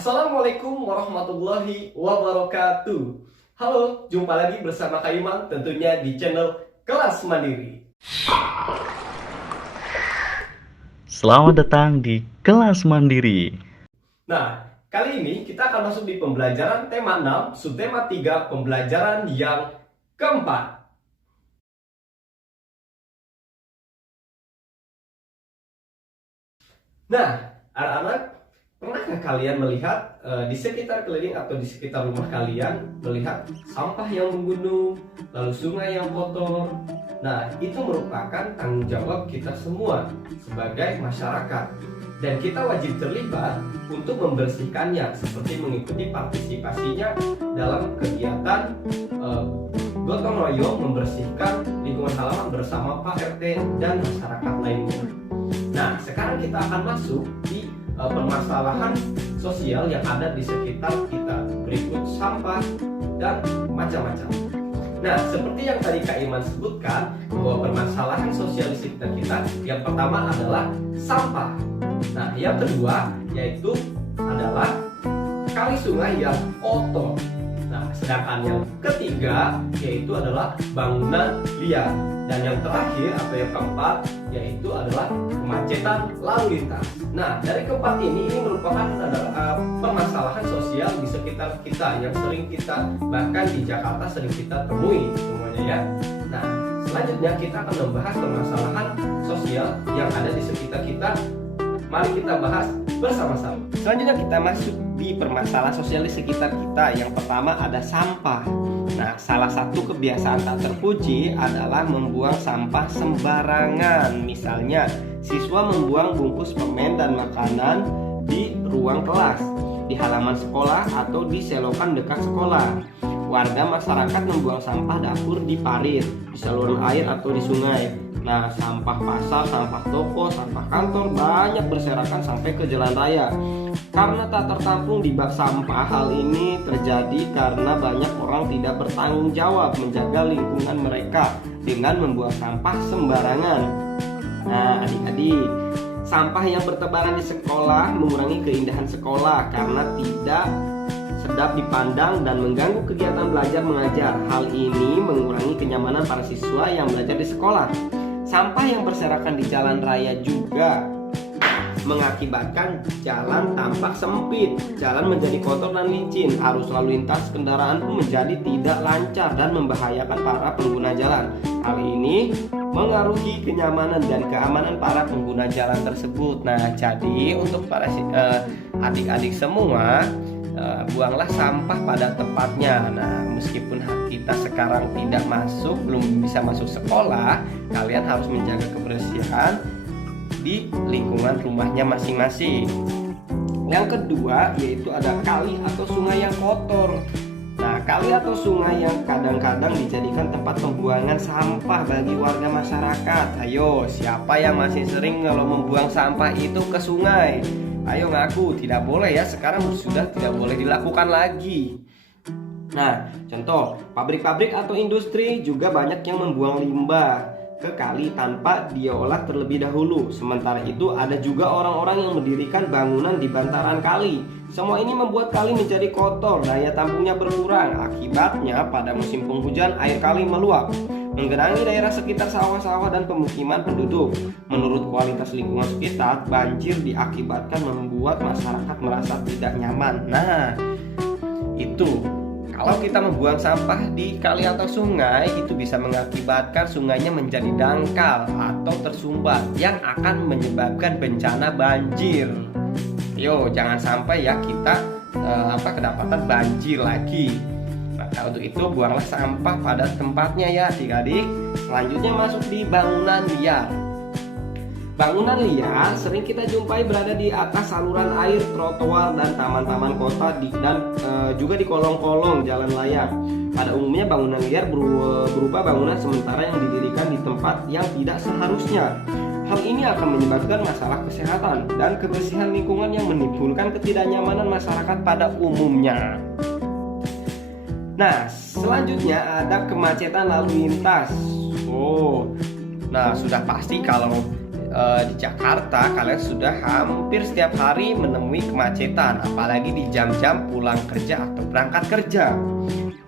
Assalamualaikum warahmatullahi wabarakatuh. Halo, jumpa lagi bersama Kak Iman tentunya di channel Kelas Mandiri. Selamat datang di Kelas Mandiri. Nah, kali ini kita akan masuk di pembelajaran tema 6, subtema 3, pembelajaran yang keempat. Nah, anak-anak, pernahkah kalian melihat di sekitar keliling atau di sekitar rumah kalian melihat sampah yang menggunung, lalu sungai yang kotor? Nah, itu merupakan tanggung jawab kita semua sebagai masyarakat. Dan kita wajib terlibat untuk membersihkannya, seperti mengikuti partisipasinya dalam kegiatan gotong royong membersihkan lingkungan halaman bersama Pak RT dan masyarakat lainnya. Nah, sekarang kita akan masuk di permasalahan sosial yang ada di sekitar kita, berikut sampah dan macam-macam. Nah, seperti yang tadi Kak Iman sebutkan, bahwa permasalahan sosial di sekitar kita yang pertama adalah sampah. Nah, yang kedua yaitu adalah kali sungai yang kotor. Nah, sedangkan yang ketiga yaitu adalah bangunan liar. Dan yang terakhir atau yang keempat yaitu adalah kemacetan lalu lintas. Nah, dari keempat ini merupakan adalah permasalahan sosial di sekitar kita yang sering kita, bahkan di Jakarta sering kita temui semuanya ya. Nah, selanjutnya kita akan membahas permasalahan sosial yang ada di sekitar kita. Mari kita bahas bersama-sama. Selanjutnya kita masuk di permasalahan sosial di sekitar kita. Yang pertama ada sampah. Nah, salah satu kebiasaan tak terpuji adalah membuang sampah sembarangan. Misalnya, siswa membuang bungkus permen dan makanan di ruang kelas, di halaman sekolah atau di selokan dekat sekolah. Warga masyarakat membuang sampah dapur di parit, di saluran air atau di sungai. Nah, sampah pasar, sampah toko, sampah kantor banyak berserakan sampai ke jalan raya. Karena tak tertampung di bak sampah, hal ini terjadi karena banyak orang tidak bertanggung jawab menjaga lingkungan mereka dengan membuang sampah sembarangan. Nah, adik-adik, sampah yang bertebaran di sekolah mengurangi keindahan sekolah karena tidak sedap dipandang dan mengganggu kegiatan belajar mengajar. Hal ini mengurangi kenyamanan para siswa yang belajar di sekolah. Sampah yang berserakan di jalan raya juga mengakibatkan jalan tampak sempit, jalan menjadi kotor dan licin, arus lalu lintas kendaraan pun menjadi tidak lancar dan membahayakan para pengguna jalan. Hal ini mengaruhi kenyamanan dan keamanan para pengguna jalan tersebut. Nah, jadi untuk para adik-adik semua, buanglah sampah pada tempatnya. Nah, meskipun kita sekarang belum bisa masuk sekolah, kalian harus menjaga kebersihan di lingkungan rumahnya masing-masing. Yang kedua yaitu ada kali atau sungai yang kotor. Nah, kali atau sungai yang kadang-kadang dijadikan tempat pembuangan sampah bagi warga masyarakat. Ayo, siapa yang masih sering kalau membuang sampah itu ke sungai? Ayo ngaku, tidak boleh ya, sekarang sudah tidak boleh dilakukan lagi. Nah, contoh, pabrik-pabrik atau industri juga banyak yang membuang limbah ke kali tanpa diolah terlebih dahulu. Sementara itu ada juga orang-orang yang mendirikan bangunan di bantaran kali. Semua ini membuat kali menjadi kotor, daya tampungnya berkurang. Akibatnya pada musim penghujan air kali meluap, menggenangi daerah sekitar sawah-sawah dan pemukiman penduduk. Menurut kualitas lingkungan sekitar, banjir diakibatkan membuat masyarakat merasa tidak nyaman. Nah, itu kalau kita membuang sampah di kali atau sungai, itu bisa mengakibatkan sungainya menjadi dangkal atau tersumbat yang akan menyebabkan bencana banjir. Yo, jangan sampai ya kita kedapatan banjir lagi. Maka untuk itu buanglah sampah pada tempatnya ya adik-adik. Selanjutnya masuk di bangunan liar. Bangunan liar sering kita jumpai berada di atas saluran air, trotoar, dan taman-taman kota dan juga di kolong-kolong jalan layang. Pada umumnya bangunan liar berupa bangunan sementara yang didirikan di tempat yang tidak seharusnya. Hal ini akan menyebabkan masalah kesehatan dan kebersihan lingkungan yang menimbulkan ketidaknyamanan masyarakat pada umumnya. Nah, selanjutnya ada kemacetan lalu lintas. Nah sudah pasti kalau di Jakarta kalian sudah hampir setiap hari menemui kemacetan, apalagi di jam-jam pulang kerja atau berangkat kerja.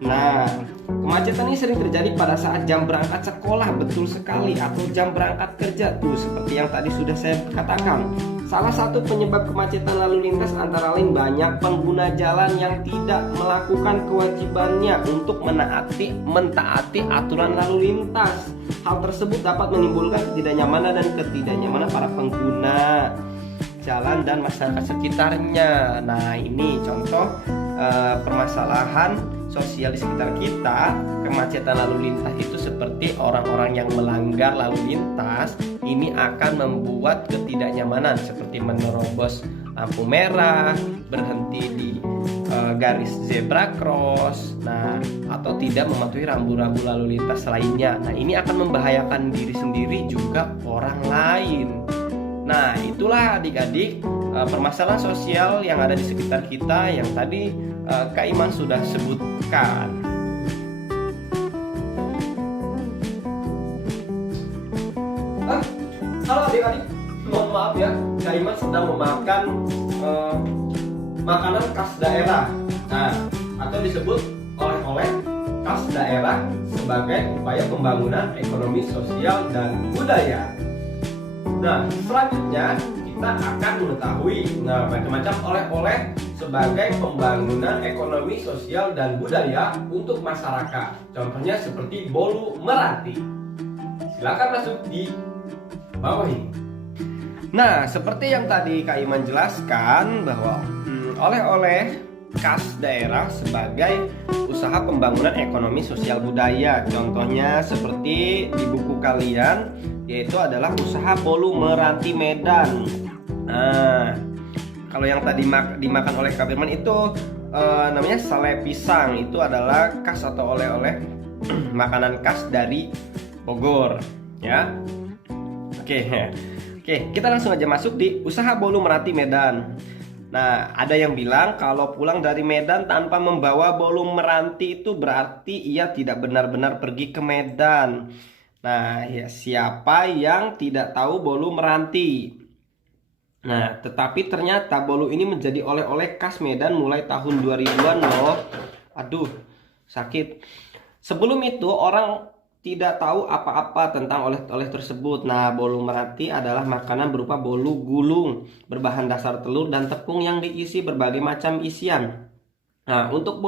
Nah, kemacetan ini sering terjadi pada saat jam berangkat sekolah, betul sekali, atau jam berangkat kerja tuh, seperti yang tadi sudah saya katakan. Salah satu penyebab kemacetan lalu lintas antara lain banyak pengguna jalan yang tidak melakukan kewajibannya untuk mentaati aturan lalu lintas. Hal tersebut dapat menimbulkan ketidaknyamanan para pengguna jalan dan masyarakat sekitarnya. Nah, ini contoh permasalahan sosial di sekitar kita. Kemacetan lalu lintas itu seperti orang-orang yang melanggar lalu lintas ini akan membuat ketidaknyamanan, seperti menerobos lampu merah, berhenti di garis zebra cross, nah, atau tidak mematuhi rambu-rambu lalu lintas lainnya. Nah, ini akan membahayakan diri sendiri juga orang lain. Nah, itulah adik-adik permasalahan sosial yang ada di sekitar kita yang tadi Kak Iman sudah sebutkan. Halo adik-adik, mohon maaf ya, Kak Iman sedang memakan makanan khas daerah, nah, atau disebut oleh-oleh khas daerah sebagai upaya pembangunan ekonomi sosial dan budaya. Nah, selanjutnya kita akan mengetahui macam-macam oleh-oleh sebagai pembangunan ekonomi sosial dan budaya untuk masyarakat. Contohnya seperti bolu meranti. Silakan masuk di bawah ini. Nah, seperti yang tadi Kak Iman jelaskan bahwa oleh-oleh khas daerah sebagai usaha pembangunan ekonomi sosial budaya. Contohnya seperti di buku kalian, yaitu adalah usaha bolu meranti Medan. Nah, kalau yang tadi dimakan oleh Kak Firman itu namanya sale pisang. Itu adalah khas atau oleh-oleh makanan khas dari Bogor, ya. Oke, kita langsung aja masuk di usaha bolu meranti Medan. Nah, ada yang bilang kalau pulang dari Medan tanpa membawa bolu meranti itu berarti ia tidak benar-benar pergi ke Medan. Nah, ya, siapa yang tidak tahu bolu meranti? Nah, tetapi ternyata bolu ini menjadi oleh-oleh khas Medan mulai tahun 2000-an loh. Aduh, sakit. Sebelum itu orang tidak tahu apa-apa tentang oleh-oleh tersebut. Nah, bolu meranti adalah makanan berupa bolu gulung berbahan dasar telur dan tepung yang diisi berbagai macam isian. Nah, untuk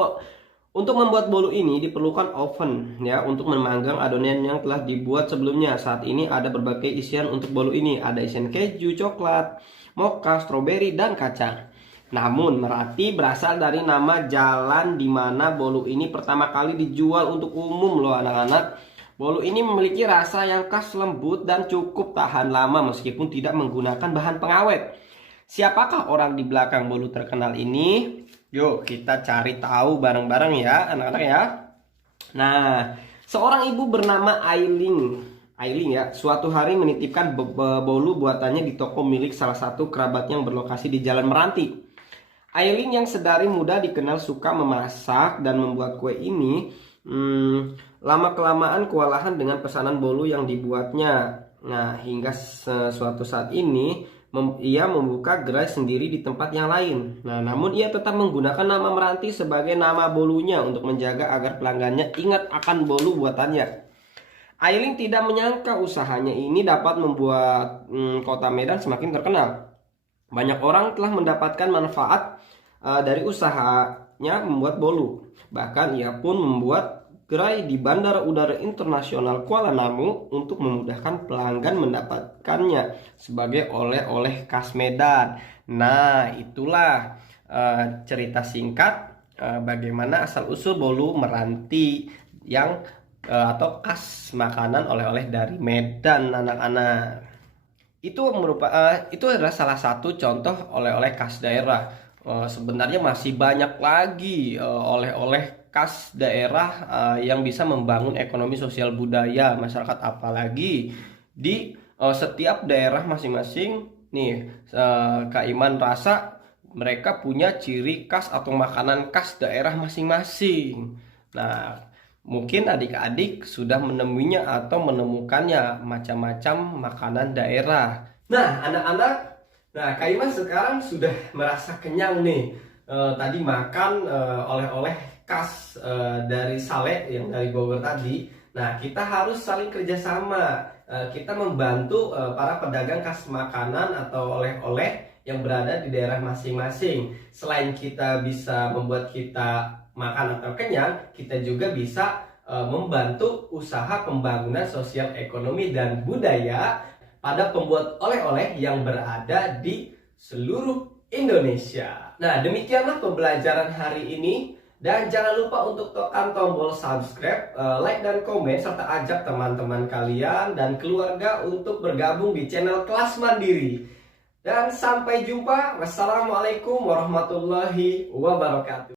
membuat bolu ini diperlukan oven ya untuk memanggang adonan yang telah dibuat sebelumnya. Saat ini ada berbagai isian untuk bolu ini. Ada isian keju, coklat, mocha, stroberi, dan kacang. Namun meranti berasal dari nama jalan di mana bolu ini pertama kali dijual untuk umum loh anak-anak. Bolu ini memiliki rasa yang khas, lembut, dan cukup tahan lama meskipun tidak menggunakan bahan pengawet. Siapakah orang di belakang bolu terkenal ini? Yuk kita cari tahu bareng-bareng ya anak-anak ya. Nah, seorang ibu bernama Ailing ya, suatu hari menitipkan bolu buatannya di toko milik salah satu kerabat yang berlokasi di Jalan Meranti. Ailing yang sedari muda dikenal suka memasak dan membuat kue ini. Lama-kelamaan kewalahan dengan pesanan bolu yang dibuatnya. Nah, hingga suatu saat ini ia membuka gerai sendiri di tempat yang lain. Nah, namun ia tetap menggunakan nama Meranti sebagai nama bolunya untuk menjaga agar pelanggannya ingat akan bolu buatannya. Ailing tidak menyangka usahanya ini dapat membuat kota Medan semakin terkenal. Banyak orang telah mendapatkan manfaat dari usahanya membuat bolu. Bahkan ia pun membuat gerai di Bandara Udara Internasional Kuala Namu untuk memudahkan pelanggan mendapatkannya sebagai oleh-oleh khas Medan. Nah, itulah cerita singkat bagaimana asal-usul bolu meranti yang atau khas makanan oleh-oleh dari Medan, anak-anak. Itu adalah salah satu contoh oleh-oleh khas daerah. Sebenarnya masih banyak lagi oleh-oleh khas daerah yang bisa membangun ekonomi sosial budaya masyarakat, apalagi di setiap daerah masing-masing nih. Kak Iman rasa mereka punya ciri khas atau makanan khas daerah masing-masing. Nah, Mungkin adik-adik sudah menemuinya atau menemukannya macam-macam makanan daerah. Nah, anak-anak, Kak Iman sekarang sudah merasa kenyang nih. Tadi makan oleh-oleh khas dari Saleh yang dari Bogor tadi. Nah, kita harus saling kerjasama. Kita membantu para pedagang khas makanan atau oleh-oleh yang berada di daerah masing-masing. Selain kita bisa membuat kita makan atau kenyang, kita juga bisa membantu usaha pembangunan sosial ekonomi dan budaya pada pembuat oleh-oleh yang berada di seluruh Indonesia. Nah, demikianlah pembelajaran hari ini. Dan jangan lupa untuk tekan tombol subscribe, like dan komen, serta ajak teman-teman kalian dan keluarga untuk bergabung di channel Kelas Mandiri. Dan sampai jumpa. Wassalamualaikum warahmatullahi wabarakatuh.